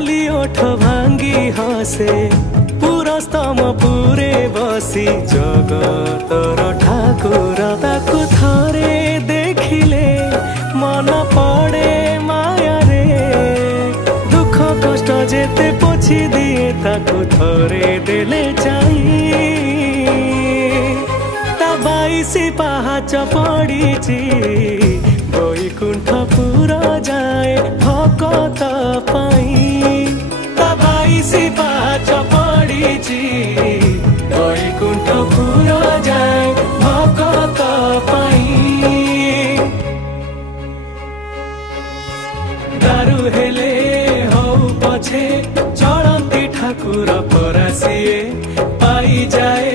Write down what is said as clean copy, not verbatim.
लाली ओठ भांगी हसे पूरा स्तम पूरे बसी जगतर ठाकुर ताकु थरे देखिले मन पड़े माया रे दुख कष्ट जेते पोछि दिए ताकु थरे देले चाहिए ता 22 पाहाच पड़ीची बैकुंठपुर जाए भकत पाई ता 22 पाहाच पड़ीची बैकुंठपुर जाए भकत पाई दारू हेले हौ पछे चढ़ती ठाकुर परासिए पाई जाए